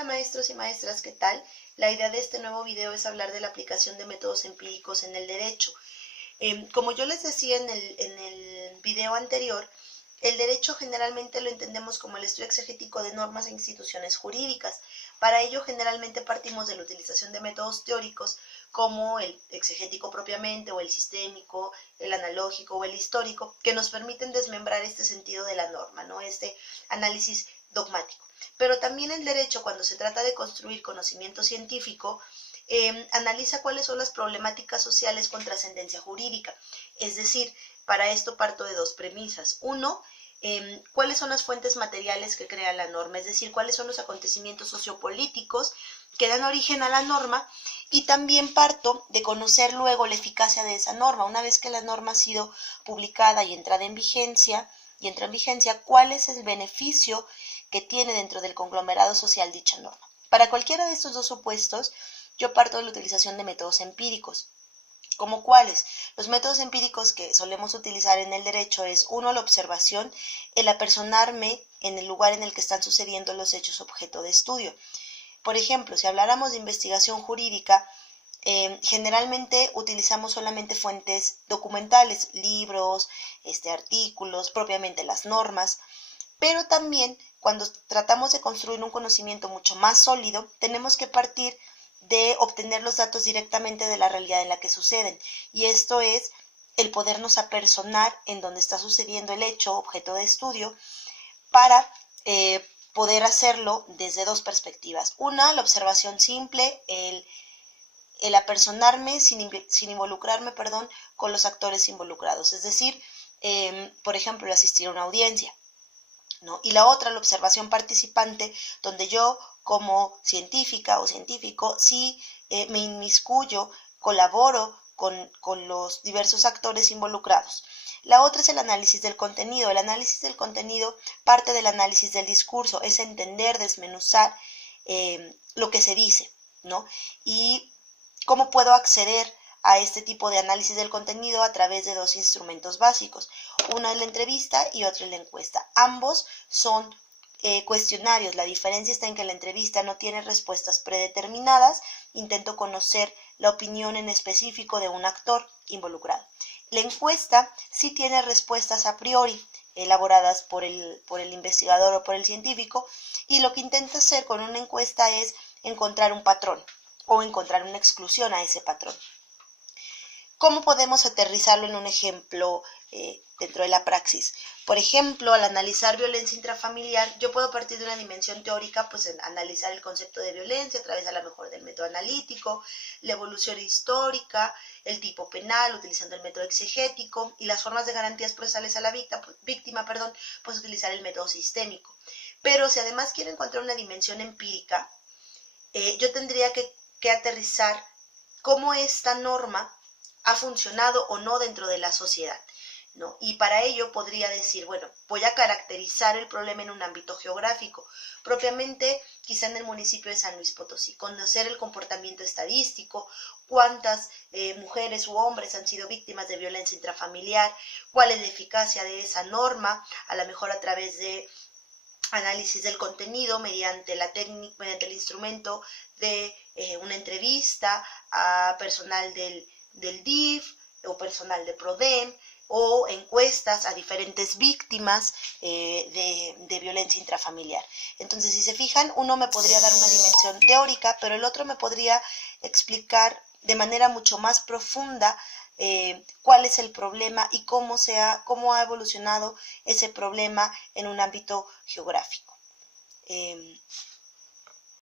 Hola maestros y maestras, ¿qué tal? La idea de este nuevo video es hablar de la aplicación de métodos empíricos en el derecho. Como yo les decía en el video anterior, el derecho generalmente lo entendemos como el estudio exegético de normas e instituciones jurídicas. Para ello generalmente partimos de la utilización de métodos teóricos como el exegético propiamente, o el sistémico, el analógico o el histórico, que nos permiten desmembrar este sentido de la norma, ¿no? Este análisis dogmático. Pero también el derecho, cuando se trata de construir conocimiento científico, analiza cuáles son las problemáticas sociales con trascendencia jurídica. Es decir, para esto parto de dos premisas. Uno, cuáles son las fuentes materiales que crean la norma, es decir, cuáles son los acontecimientos sociopolíticos que dan origen a la norma, y también parto de conocer luego la eficacia de esa norma. Una vez que la norma ha sido publicada y entra en vigencia, cuál es el beneficio que tiene dentro del conglomerado social dicha norma. Para cualquiera de estos dos supuestos, yo parto de la utilización de métodos empíricos. ¿Como cuáles? Los métodos empíricos que solemos utilizar en el derecho es, uno, la observación, el apersonarme en el lugar en el que están sucediendo los hechos objeto de estudio. Por ejemplo, si habláramos de investigación jurídica, generalmente utilizamos solamente fuentes documentales, libros, artículos, propiamente las normas, pero también cuando tratamos de construir un conocimiento mucho más sólido, tenemos que partir de obtener los datos directamente de la realidad en la que suceden, y esto es el podernos apersonar en donde está sucediendo el hecho objeto de estudio para poder hacerlo desde dos perspectivas. Una, la observación simple, el apersonarme sin involucrarme, con los actores involucrados, es decir, por ejemplo, el asistir a una audiencia, ¿no? Y la otra, la observación participante, donde yo como científica o científico sí me inmiscuyo, colaboro con los diversos actores involucrados. La otra es el análisis del contenido. El análisis del contenido parte del análisis del discurso, es entender, desmenuzar lo que se dice, ¿no? Y cómo puedo acceder a este tipo de análisis del contenido a través de dos instrumentos básicos. Uno es la entrevista y otro es la encuesta. Ambos son cuestionarios. La diferencia está en que la entrevista no tiene respuestas predeterminadas. Intento conocer la opinión en específico de un actor involucrado. La encuesta sí tiene respuestas a priori, elaboradas por el investigador o por el científico, y lo que intenta hacer con una encuesta es encontrar un patrón o encontrar una exclusión a ese patrón. ¿Cómo podemos aterrizarlo en un ejemplo dentro de la praxis? Por ejemplo, al analizar violencia intrafamiliar, yo puedo partir de una dimensión teórica, pues en analizar el concepto de violencia a través a lo mejor del método analítico, la evolución histórica, el tipo penal, utilizando el método exegético, y las formas de garantías procesales a la víctima, pues utilizar el método sistémico. Pero si además quiero encontrar una dimensión empírica, yo tendría que aterrizar cómo esta norma ha funcionado o no dentro de la sociedad, ¿no? Y para ello podría decir, bueno, voy a caracterizar el problema en un ámbito geográfico, propiamente quizá en el municipio de San Luis Potosí, conocer el comportamiento estadístico, cuántas mujeres u hombres han sido víctimas de violencia intrafamiliar, cuál es la eficacia de esa norma, a lo mejor a través de análisis del contenido mediante el instrumento de una entrevista a personal del DIF o personal de PRODEM, o encuestas a diferentes víctimas de violencia intrafamiliar. Entonces, si se fijan, uno me podría dar una dimensión teórica, pero el otro me podría explicar de manera mucho más profunda cuál es el problema y cómo ha evolucionado ese problema en un ámbito geográfico.